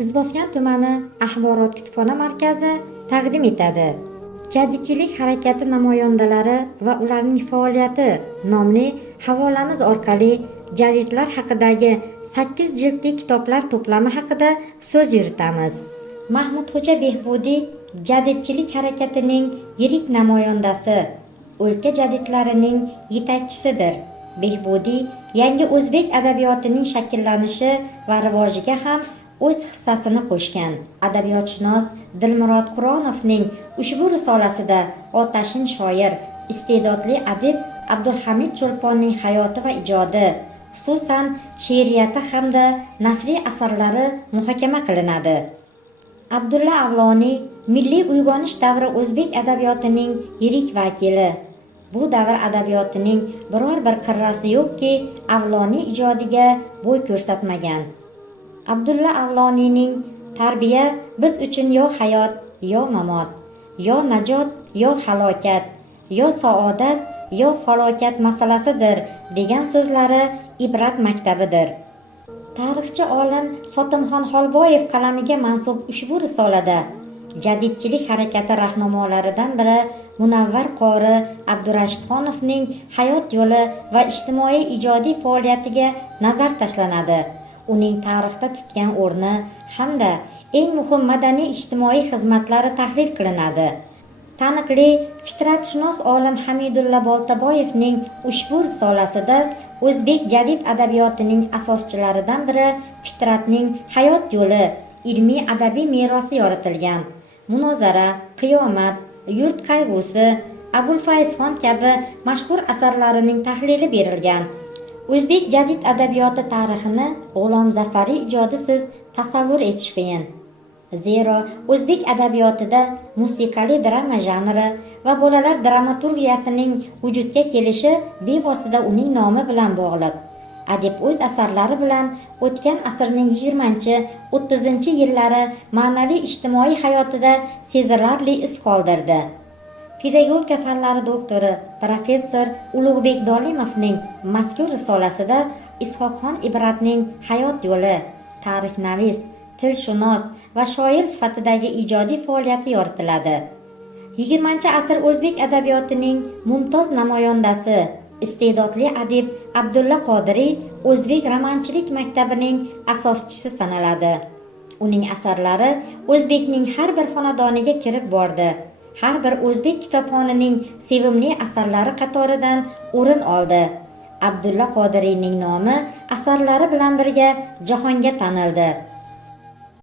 Izboskan tumani axborot kutubxona markazi taqdim etadi. Jadidchilik harakati namoyandalari va ularning faoliyati nomli havolamiz orqali jadidlar haqidagi 8 jildli kitoblar to'plami haqida so'z yuritamiz. Mahmudxo'ja Behbudiy jadidchilik harakatining yirik namoyandasi, o'lka jadidlarining yetakchisidir. Behbudiy yangi o'zbek adabiyotining shakllanishi va rivojiga ham o'z hissasini qo'shgan. Adabiyotshunos Dilmurod Quronovning ushbu risolasida otashin shoir, iste'dodli adib Abdulhamid Cho'lponning hayoti va ijodi, xususan she'riyati hamda nasriy asarlari muhokama qilinadi. Abdulla Avloniy milliy uyg'onish davri o'zbek adabiyotining yirik vakili. Bu davr adabiyotining biror bir qirrasi yo'qki, Avloniy ijodiga bo'y ko'rsatmagan. Abdulla Avloniyning tarbiya biz uchun yo hayot, yo mamot, yo najot, yo halokat, yo saodat, yo falokat masalasidir degan so'zlari ibrat maktabidir. Tarixchi olim Sotimxon Xolboyev qalamiga mansub ushbu risolada jadidchilik harakati rahnamolaridan biri Munavvar qori Abdurashidxonovning hayot yo'li va ijtimoiy ijodiy faoliyatiga nazar tashlanadi. Uning tarixda tutgan o'rni hamda eng muhim madaniy ijtimoiy xizmatlari tahlil qilinadi. Taniqli fitratshunos olim Hamidulla Boltaboyevning ushbu risolasida o'zbek jadid adabiyotining asoschilaridan biri Fitratning hayot yo'li, ilmiy adabiy merosi yoritilgan. Munozara, Qiyomat, Yurt qayg'usi, Abulfayzxon kabi mashhur asarlarining tahlili berilgan. O'zbek jadid adabiyoti tarixini G'ulom Zafariy ijodisiz tasavvur etish qiyin. Zero o'zbek adabiyotida musiqali drama janri va bolalar dramaturgiyasining vujudga kelishi bevosita uning nomi bilan bog'liq. Adib o'z asarlari bilan o'tgan asrning 20-30-yillari ma'naviy ijtimoiy hayotida sezilarli iz qoldirdi. Pedagogika fanlari doktori professor Ulug'bek Dolimovning mazkur risolasida Is'hoqxon Ibratning hayot yo'li, tarixnavis, tilshunos va shoir sifatidagi ijodiy faoliyati yoritiladi. 20-asr o'zbek adabiyotining mumtoz namoyandasi, iste'dodli adib Abdulla Qodiriy o'zbek romanchilik maktabining asoschisi sanaladi. Uning asarlari o'zbekning har bir xonadoniga kirib bordi. Har bir o'zbek kitobxonining sevimli asarlari qatoridan o'rin oldi. Abdulla Qodiriyning nomi asarlari bilan birga jahonga tanildi.